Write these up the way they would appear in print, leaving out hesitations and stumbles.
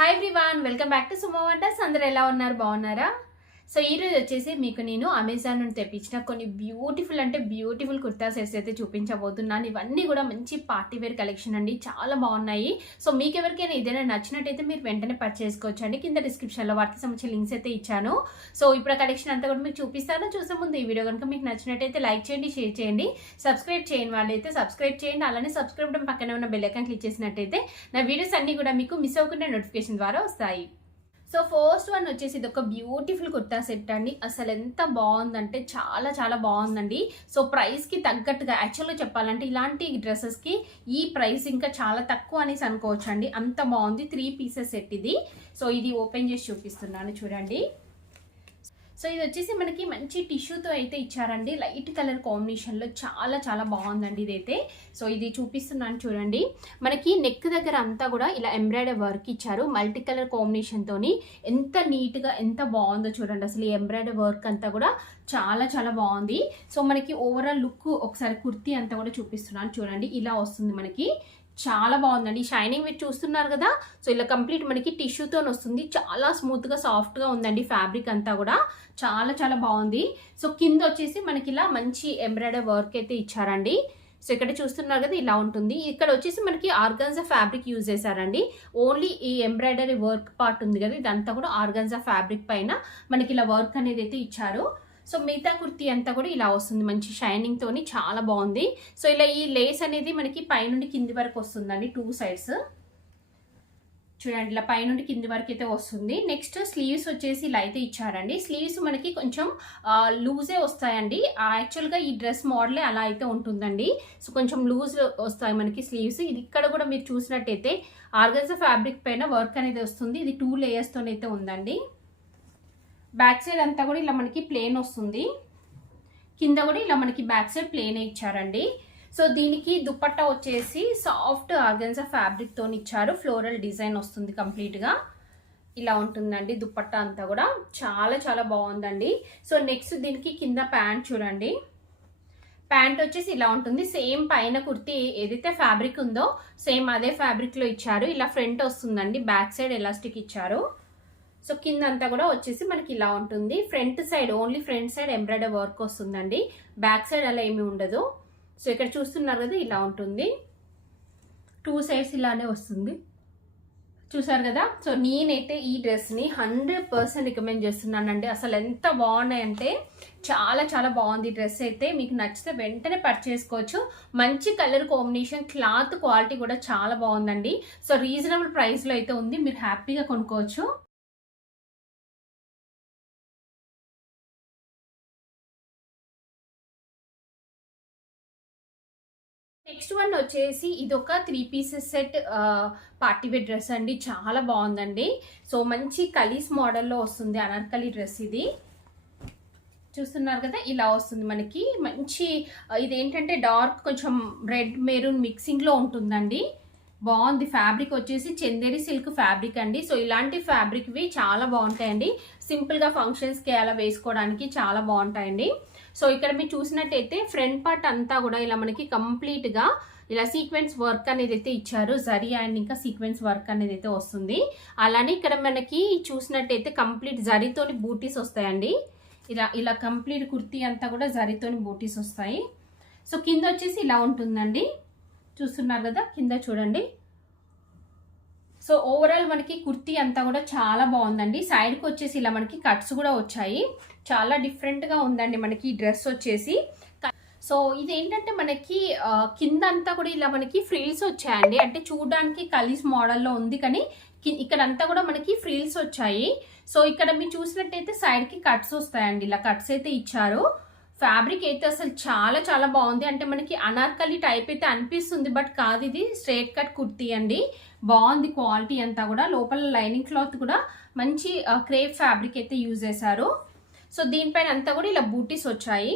Hi everyone, welcome back to సుమో వంటర్స్. అందరూ ఎలా ఉన్నారు? బాగున్నారా? సో ఈరోజు వచ్చేసి మీకు నేను అమెజాన్ నుండి తెప్పించిన కొన్ని బ్యూటిఫుల్ కుర్తా సెట్స్ అయితే చూపించబోతున్నాను. ఇవన్నీ కూడా మంచి పార్టీ వేర్ కలెక్షన్ అండి, చాలా బాగున్నాయి. సో మీకు ఎవరికైనా ఏదైనా నచ్చినట్టయితే మీరు వెంటనే పర్చేస్ చేసుకోవచ్చు అండి. కింద డిస్క్రిప్షన్లో వాటికి సంబంధించిన లింక్స్ అయితే ఇచ్చాను. సో ఇప్పుడు ఆ కలెక్షన్ అంతా కూడా మీకు చూపిస్తాను. చూసే ముందు ఈ వీడియో కనుక మీకు నచ్చినట్టయితే లైక్ చేయండి, షేర్ చేయండి, సబ్స్క్రైబ్ చేయని వాళ్ళైతే సబ్స్క్రైబ్ చేయండి. అలానే సబ్స్క్రైబ్ పక్కనే ఉన్న బెల్ ఐకాన్ క్లిక్ చేసినట్టయితే నా వీడియోస్ అన్ని కూడా మీకు మిస్ అవ్వకుండా నోటిఫికేషన్ ద్వారా వస్తాయి. సో ఫస్ట్ వన్ వచ్చేసి ఇది ఒక బ్యూటిఫుల్ కుర్తా సెట్ అండి. అసలు ఎంత బాగుందంటే చాలా బాగుందండి. సో ప్రైస్కి తగ్గట్టుగా, యాక్చువల్గా చెప్పాలంటే ఇలాంటి డ్రెస్సెస్కి ఈ ప్రైస్ ఇంకా చాలా తక్కువ అనేసి అనుకోవచ్చు అండి. అంత బాగుంది. 3 పీసెస్ సెట్ ఇది. సో ఇది ఓపెన్ చేసి చూపిస్తున్నాను చూడండి. సో ఇది వచ్చేసి మనకి మంచి టిష్యూతో అయితే ఇచ్చారండి, లైట్ కలర్ కాంబినేషన్లో చాలా బాగుందండి ఇదైతే. సో ఇది చూపిస్తున్నాను చూడండి. మనకి నెక్ దగ్గర అంతా కూడా ఇలా ఎంబ్రాయిడరీ వర్క్ ఇచ్చారు, మల్టీ కలర్ కాంబినేషన్తోని. ఎంత నీట్గా ఎంత బాగుందో చూడండి. అసలు ఈ ఎంబ్రాయిడరీ వర్క్ అంతా కూడా చాలా బాగుంది. సో మనకి ఓవరాల్ లుక్ ఒకసారి కుర్తీ అంతా కూడా చూపిస్తున్నాను చూడండి. ఇలా వస్తుంది మనకి, చాలా బాగుందండి. షైనింగ్ మీరు చూస్తున్నారు కదా. సో ఇలా కంప్లీట్ మనకి టిష్యూతో వస్తుంది, చాలా స్మూత్గా సాఫ్ట్గా ఉందండి. ఫ్యాబ్రిక్ అంతా కూడా చాలా బాగుంది. సో కింద వచ్చేసి మనకి ఇలా మంచి ఎంబ్రాయిడరీ వర్క్ అయితే ఇచ్చారండి. సో ఇక్కడ చూస్తున్నారు కదా, ఇలా ఉంటుంది. ఇక్కడ వచ్చేసి మనకి ఆర్గాన్జా ఫ్యాబ్రిక్ యూజ్ చేశారండి. ఓన్లీ ఈ ఎంబ్రాయిడరీ వర్క్ పార్ట్ ఉంది కదా, ఇదంతా కూడా ఆర్గాన్జా ఫ్యాబ్రిక్ పైన మనకి ఇలా వర్క్ అనేది అయితే ఇచ్చారు. సో మిగతా కుర్తీ అంతా కూడా ఇలా వస్తుంది, మంచి షైనింగ్ తోని చాలా బాగుంది. సో ఇలా ఈ లేస్ అనేది మనకి పైనుండి కింది వరకు వస్తుందండి, 2 సైడ్స్ చూడండి. ఇలా పైనుండి కింది వరకు అయితే వస్తుంది. నెక్స్ట్ స్లీవ్స్ వచ్చేసి ఇలా అయితే ఇచ్చారండి. స్లీవ్స్ మనకి కొంచెం లూజే వస్తాయండి. యాక్చువల్గా ఈ డ్రెస్ మోడలే అలా అయితే ఉంటుందండి. సో కొంచెం లూజ్ వస్తాయి మనకి స్లీవ్స్. ఇది ఇక్కడ కూడా మీరు చూసినట్టయితే ఆర్గాన్జా ఫ్యాబ్రిక్ పైన వర్క్ అనేది వస్తుంది. ఇది 2 లేయర్స్తోనైతే ఉందండి. బ్యాక్ సైడ్ అంతా కూడా ఇలా మనకి ప్లేన్ వస్తుంది, కింద కూడా ఇలా మనకి బ్యాక్ సైడ్ ప్లేన్ ఇచ్చారండి. సో దీనికి దుపట్టా వచ్చేసి సాఫ్ట్ ఆర్గాన్జా ఫ్యాబ్రిక్ తోని ఇచ్చారు. ఫ్లోరల్ డిజైన్ వస్తుంది కంప్లీట్ గా, ఇలా ఉంటుందండి దుపట్టా అంతా కూడా. చాలా బాగుందండి. సో నెక్స్ట్ దీనికి కింద ప్యాంట్ చూడండి. ప్యాంట్ వచ్చేసి ఇలా ఉంటుంది. సేమ్ పైన కుర్తీ ఏదైతే ఫ్యాబ్రిక్ ఉందో సేమ్ అదే ఫ్యాబ్రిక్ లో ఇచ్చారు. ఇలా ఫ్రంట్ వస్తుందండి, బ్యాక్ సైడ్ ఎలాస్టిక్ ఇచ్చారు. సో కింద అంతా కూడా వచ్చేసి మనకి ఇలా ఉంటుంది. Front side only front side embroidery work వస్తుందండి, బ్యాక్ సైడ్ అలా ఏమీ ఉండదు. సో ఇక్కడ చూస్తున్నారు కదా, ఇలా ఉంటుంది. 2 సైడ్స్ ఇలానే వస్తుంది, చూసారు కదా. సో నేనైతే ఈ డ్రెస్ని 100% రికమెండ్ చేస్తున్నానండి. అసలు ఎంత బాగున్నాయంటే చాలా బాగుంది డ్రెస్ అయితే. మీకు నచ్చితే వెంటనే పర్చేస్ చేసుకోవచ్చు. మంచి కలర్ కాంబినేషన్, క్లాత్ క్వాలిటీ కూడా చాలా బాగుందండి. సో రీజనబుల్ ప్రైస్లో అయితే ఉంది, మీరు హ్యాపీగా కొనుక్కోవచ్చు. నెక్స్ట్ వన్ వచ్చేసి ఇది ఒక 3 pieces set party wear dress అండి, చాలా బాగుందండి. సో మంచి కలీస్ మోడల్లో వస్తుంది, అనార్కలి డ్రెస్ ఇది. చూస్తున్నారు కదా, ఇలా వస్తుంది మనకి. మంచి ఇదేంటంటే డార్క్ కొంచెం రెడ్ మెరూన్ మిక్సింగ్లో ఉంటుందండి. బాగుంది. ఫ్యాబ్రిక్ వచ్చేసి చందేరి సిల్క్ ఫ్యాబ్రిక్ అండి. సో ఇలాంటి ఫ్యాబ్రిక్వి చాలా బాగుంటాయండి, సింపుల్గా ఫంక్షన్స్కి అలా వేసుకోవడానికి చాలా బాగుంటాయండి. సో ఇక్కడ మీరు చూసినట్టయితే ఫ్రంట్ పార్ట్ అంతా కూడా ఇలా మనకి కంప్లీట్గా ఇలా సీక్వెన్స్ వర్క్ అనేది అయితే ఇచ్చారు. జరీ అండ్ ఇంకా సీక్వెన్స్ వర్క్ అనేది అయితే వస్తుంది. అలానే ఇక్కడ మనకి చూసినట్టయితే కంప్లీట్ జరీతోని బూటీస్ వస్తాయండి. ఇలా కంప్లీట్ కుర్తీ అంతా కూడా జరీతోని బూటీస్ వస్తాయి. సో కింద వచ్చేసి ఇలా ఉంటుందండి, చూస్తున్నారు కదా, కింద చూడండి. సో ఓవరాల్ మనకి కుర్తీ అంతా కూడా చాలా బాగుందండి. సైడ్కి వచ్చేసి ఇలా మనకి కట్స్ కూడా వచ్చాయి. చాలా డిఫరెంట్గా ఉందండి మనకి ఈ డ్రెస్ వచ్చేసి. సో ఇది ఏంటంటే మనకి కింద అంతా కూడా ఇలా మనకి ఫ్రిల్స్ వచ్చాయండి. అంటే చూడడానికి కలీస్ మోడల్లో ఉంది, కానీ ఇక్కడ అంతా కూడా మనకి ఫ్రిల్స్ వచ్చాయి. సో ఇక్కడ మీరు చూసినట్టయితే సైడ్కి కట్స్ వస్తాయండి, ఇలా కట్స్ అయితే ఇచ్చారు. ఫ్యాబ్రిక్ అయితే అసలు చాలా బాగుంది. అంటే మనకి అనార్కలి టైప్ అయితే అనిపిస్తుంది, బట్ కాదు, ఇది స్ట్రైట్ కట్ కుర్తీ అండి. బాగుంది క్వాలిటీ అంతా కూడా. లోపల లైనింగ్ క్లాత్ కూడా మంచి క్రేప్ ఫ్యాబ్రిక్ అయితే యూజ్ చేశారు. సో దీనిపైన అంతా కూడా ఇలా బూటీస్ వచ్చాయి.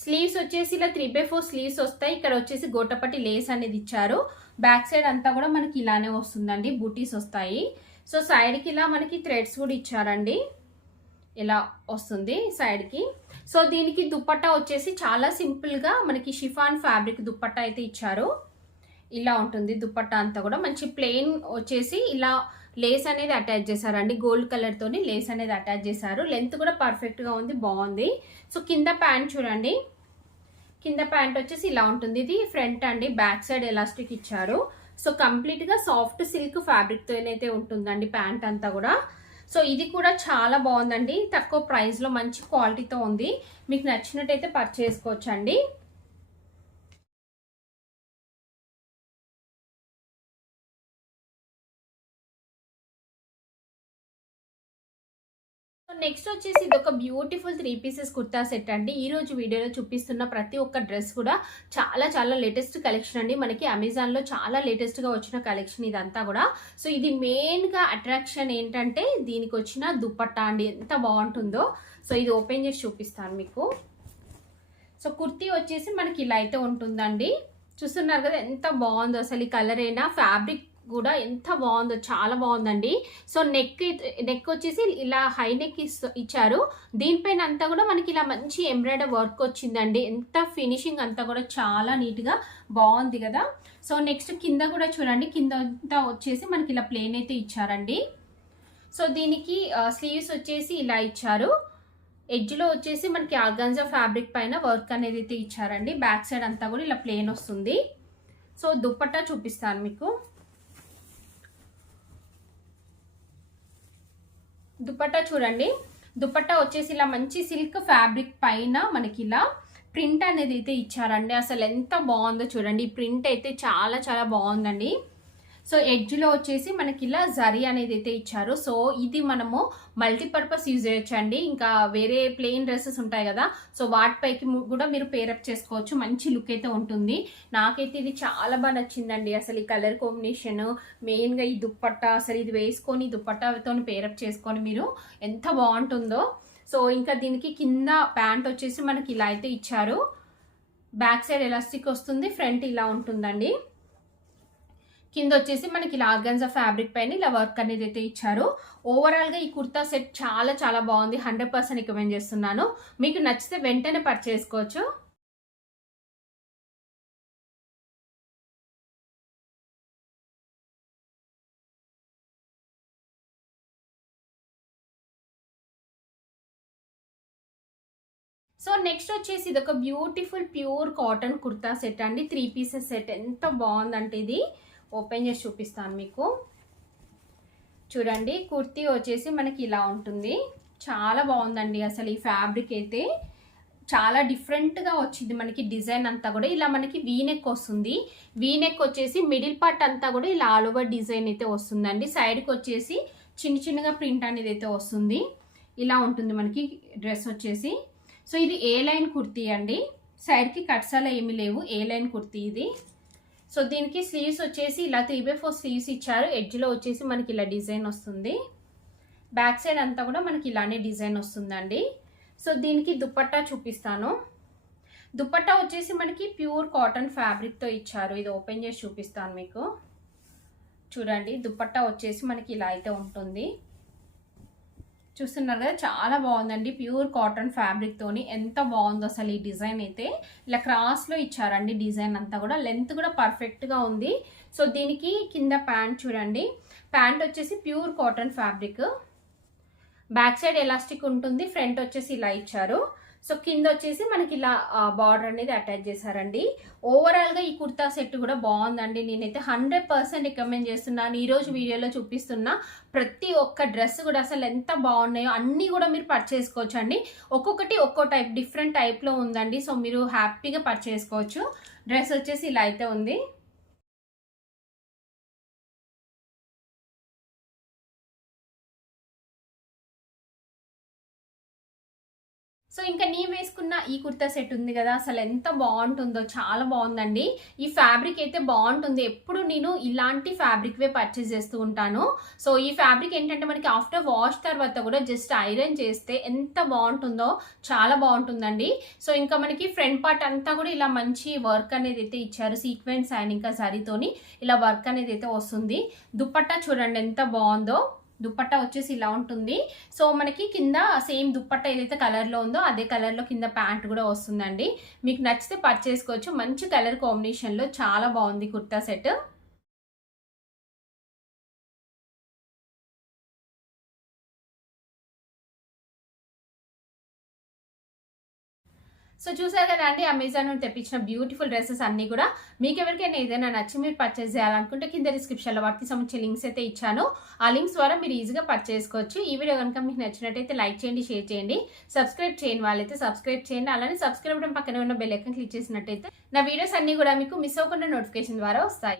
స్లీవ్స్ వచ్చేసి ఇలా 3/4 స్లీవ్స్ వస్తాయి. ఇక్కడ వచ్చేసి గోటపట్టి లేస్ అనేది ఇచ్చారు. బ్యాక్ సైడ్ అంతా కూడా మనకి ఇలానే వస్తుందండి, బూటీస్ వస్తాయి. సో సైడ్కి ఇలా మనకి థ్రెడ్స్ కూడా ఇచ్చారండి, ఇలా వస్తుంది సైడ్కి. సో దీనికి దుపట్టా వచ్చేసి చాలా సింపుల్గా మనకి షిఫాన్ ఫ్యాబ్రిక్ దుపట్టా అయితే ఇచ్చారు. ఇలా ఉంటుంది దుపట్టా అంతా కూడా. మంచి ప్లెయిన్ వచ్చేసి ఇలా లేస్ అనేది అటాచ్ చేశారండి, గోల్డ్ కలర్ తోని లేస్ అనేది అటాచ్ చేశారు. లెంత్ కూడా పర్ఫెక్ట్ గా ఉంది, బాగుంది. సో కింద ప్యాంట్ చూడండి, కింద ప్యాంట్ వచ్చేసి ఇలా ఉంటుంది. ఇది ఫ్రంట్ అండి, బ్యాక్ సైడ్ ఎలాస్టిక్ ఇచ్చారు. సో కంప్లీట్ గా సాఫ్ట్ సిల్క్ ఫ్యాబ్రిక్ తోనైతే ఉంటుందండి ప్యాంట్ అంతా కూడా. సో ఇది కూడా చాలా బాగుందండి, తక్కువ ప్రైస్ లో మంచి క్వాలిటీతో ఉంది. మీకు నచ్చినట్టయితే పర్చేస్ చేసుకోవచ్చండి. నెక్స్ట్ వచ్చేసి ఇది ఒక బ్యూటిఫుల్ 3 పీసెస్ కుర్తా సెట్ అండి. ఈ రోజు వీడియోలో చూపిస్తున్న ప్రతి ఒక్క డ్రెస్ కూడా చాలా లేటెస్ట్ కలెక్షన్ అండి. మనకి అమెజాన్ లో చాలా లేటెస్ట్ గా వచ్చిన కలెక్షన్ ఇదంతా కూడా. సో ఇది మెయిన్ గా అట్రాక్షన్ ఏంటంటే దీనికి వచ్చిన దుపట్టా అండి, ఎంత బాగుంటుందో. సో ఇది ఓపెన్ చేసి చూపిస్తాను మీకు. సో కుర్తీ వచ్చేసి మనకి ఇలా అయితే ఉంటుందండి. చూస్తున్నారు కదా ఎంత బాగుందో అసలు. ఈ కలర్ అయినా ఫ్యాబ్రిక్ కూడా ఎంత బాగుందో, చాలా బాగుందండి. సో నెక్ వచ్చేసి ఇలా హై నెక్ ఇచ్చారు. దీనిపైన అంతా కూడా మనకి ఇలా మంచి ఎంబ్రాయిడరీ వర్క్ వచ్చిందండి. ఎంత ఫినిషింగ్ అంతా కూడా చాలా నీట్ గా బాగుంది కదా. సో నెక్స్ట్ కింద కూడా చూడండి, కింద అంతా వచ్చేసి మనకి ఇలా ప్లేన్ అయితే ఇచ్చారండి. సో దీనికి స్లీవ్స్ వచ్చేసి ఇలా ఇచ్చారు. ఎడ్జ్ లో వచ్చేసి మనకి ఆర్గాన్జా ఫ్యాబ్రిక్ పైన వర్క్ అనేది అయితే ఇచ్చారండి. బ్యాక్ సైడ్ అంతా కూడా ఇలా ప్లేన్ వస్తుంది. సో దుపట్టా చూపిస్తాను మీకు. దుపట్టా చూడండి, దుపట్టా వచ్చేసి ఇలా మంచి సిల్క్ ఫ్యాబ్రిక్ పైన మనకి ఇలా ప్రింట్ అనేది అయితే ఇచ్చారండి. అసలు ఎంత బాగుందో చూడండి, ఈ ప్రింట్ అయితే చాలా బాగుందండి. సో ఎడ్జ్ లో వచ్చేసి మనకి ఇలా జరీ అనేది అయితే ఇచ్చారు. సో ఇది మనము మల్టీపర్పస్ యూజ్ చేయొచ్చండి. ఇంకా వేరే ప్లెయిన్ డ్రెస్సెస్ ఉంటాయి కదా, సో వాటిపైకి కూడా మీరు పేరప్ చేసుకోవచ్చు. మంచి లుక్ అయితే ఉంటుంది. నాకైతే ఇది చాలా బాగా నచ్చిందండి. అసలు ఈ కలర్ కాంబినేషన్, మెయిన్ గా ఈ దుప్పట్టా, అసలు ఇది వేసుకొని దుప్పట్టాతో పేరప్ చేసుకొని మీరు ఎంత బాగుంటుందో. సో ఇంకా దీనికి కింద ప్యాంట్ వచ్చేసి మనకి ఇలా అయితే ఇచ్చారు. బ్యాక్ సైడ్ ఎలాస్టిక్ వస్తుంది, ఫ్రంట్ ఇలా ఉంటుందండి. కింద వచ్చేసి మనకి ఇలా ఆర్గాన్జా ఫ్యాబ్రిక్ పైన ఇలా వర్క్ అనేది అయితే ఇచ్చారు. ఓవరాల్ గా ఈ కుర్తా సెట్ చాలా బాగుంది. 100% రికమెండ్ చేస్తున్నాను. మీకు నచ్చితే వెంటనే పర్చేస్ చేసుకోవచ్చు. సో నెక్స్ట్ వచ్చేసి ఇది ఒక beautiful pure cotton kurta set అండి. 3 పీసెస్ సెట్. ఎంత బాగుందంటే ఇది ఓపెన్ చేసి చూపిస్తాను మీకు. చూడండి, కుర్తీ వచ్చేసి మనకి ఇలా ఉంటుంది. చాలా బాగుందండి. అసలు ఈ ఫ్యాబ్రిక్ అయితే చాలా డిఫరెంట్గా వచ్చింది. మనకి డిజైన్ అంతా కూడా ఇలా మనకి వీనెక్ వస్తుంది. వీనెక్ వచ్చేసి మిడిల్ పార్ట్ అంతా కూడా ఇలా ఆల్ ఓవర్ డిజైన్ అయితే వస్తుందండి. సైడ్కి వచ్చేసి చిన్నగా ప్రింట్ అనేది అయితే వస్తుంది. ఇలా ఉంటుంది మనకి డ్రెస్ వచ్చేసి. సో ఇది ఏ లైన్ కుర్తీ అండి, సైడ్కి కట్స్ అలా ఏమీ లేవు, ఏ లైన్ కుర్తీ ఇది. సో దీనికి స్లీవ్స్ వచ్చేసి ఇలా 3/4 స్లీవ్స్ ఇచ్చారు. ఎడ్జ్లో వచ్చేసి మనకి ఇలా డిజైన్ వస్తుంది. బ్యాక్ సైడ్ అంతా కూడా మనకి ఇలానే డిజైన్ వస్తుందండి. సో దీనికి దుపట్టా చూపిస్తాను. దుపట్టా వచ్చేసి మనకి ప్యూర్ కాటన్ ఫ్యాబ్రిక్తో ఇచ్చారు. ఇది ఓపెన్ చేసి చూపిస్తాను మీకు. చూడండి, దుపట్టా వచ్చేసి మనకి ఇలా అయితే ఉంటుంది. చూస్తున్నారు కదా, చాలా బాగుందండి. ప్యూర్ కాటన్ ఫ్యాబ్రిక్ తోని ఎంత బాగుందో అసలు. ఈ డిజైన్ అయితే ఇలా క్రాస్ లో ఇచ్చారండి. డిజైన్ అంతా కూడా లెంత్ కూడా పర్ఫెక్ట్ గా ఉంది. సో దీనికి కింద ప్యాంట్ చూడండి, ప్యాంట్ వచ్చేసి pure cotton fabric. Back side elastic ఉంటుంది, ఫ్రంట్ వచ్చేసి ఇలా ఇచ్చారు. సో కింద వచ్చేసి మనకి ఇలా బార్డర్ అనేది అటాచ్ చేశారండి. ఓవరాల్ గా ఈ కుర్తా సెట్ కూడా బాగుందండి. నేనైతే 100% రికమెండ్ చేస్తున్నాను. ఈ రోజు వీడియోలో చూపిస్తున్న ప్రతి ఒక్క డ్రెస్ కూడా అసలు ఎంత బాగున్నాయో అన్ని కూడా మీరు పర్చేస్ చేసుకోవచ్చు అండి. ఒక్కొక్కటి ఒక్కో టైప్, డిఫరెంట్ టైప్ లో ఉందండి. సో మీరు హ్యాపీగా పర్చేస్ చేసుకోవచ్చు. డ్రెస్ వచ్చేసి ఇలా అయితే ఉంది. సో ఇంకా నేను వేసుకున్న ఈ కుర్తా సెట్ ఉంది కదా, అసలు ఎంత బాగుంటుందో, చాలా బాగుందండి. ఈ ఫ్యాబ్రిక్ అయితే బాగుంటుంది. ఎప్పుడు నేను ఇలాంటి ఫ్యాబ్రిక్ వే పర్చేస్ చేస్తూ ఉంటాను. సో ఈ ఫ్యాబ్రిక్ ఏంటంటే మనకి ఆఫ్టర్ వాష్ తర్వాత కూడా జస్ట్ ఐరన్ చేస్తే ఎంత బాగుంటుందో, చాలా బాగుంటుందండి. సో ఇంకా మనకి ఫ్రంట్ పార్ట్ అంతా కూడా ఇలా మంచి వర్క్ అనేది అయితే ఇచ్చారు. సీక్వెన్స్ అండ్ ఇంకా జరీతోని ఇలా వర్క్ అనేది అయితే వస్తుంది. దుపట్టా చూడండి ఎంత బాగుందో. దుపట్టా వచ్చేసి ఇలా ఉంటుంది. సో మనకి కింద సేమ్ దుపట్టా ఏదైతే కలర్ లో ఉందో అదే కలర్ లో కింద ప్యాంట్ కూడా వస్తుందండి. మీకు నచ్చితే పర్చేస్ చేసుకోవచ్చు. మంచి కలర్ కాంబినేషన్ లో చాలా బాగుంది కుర్తా సెట్. సో చూసారు కదా అండి, అమెజాన్ నుండి తెప్పించిన బ్యూటిఫుల్ డ్రెస్సెస్ అన్ని కూడా. మీకు ఎవరికైనా ఏదైనా నచ్చి మీరు పర్చేస్ చేయాలనుకుంటే కింద డిస్క్రిప్షన్లో వాటికి సంబంధించిన లింక్స్ అయితే ఇచ్చాను. ఆ లింక్స్ ద్వారా మీరు ఈజీగా పర్చేస్ చేసుకోవచ్చు. ఈ వీడియో కనుక మీకు నచ్చినట్టయితే లైక్ చేయండి, షేర్ చేయండి. సబ్స్క్రైబ్ చేయని వాళ్ళైతే సబ్స్క్రైబ్ చేయండి. అలానే సబ్స్క్రైబ్ పక్కనే ఉన్న బెల్ ఐకాన్ క్లిక్ చేసినట్టయితే నా వీడియోస్ అన్ని కూడా మీకు మిస్ అవ్వకుండా నోటిఫికేషన్ ద్వారా వస్తాయి.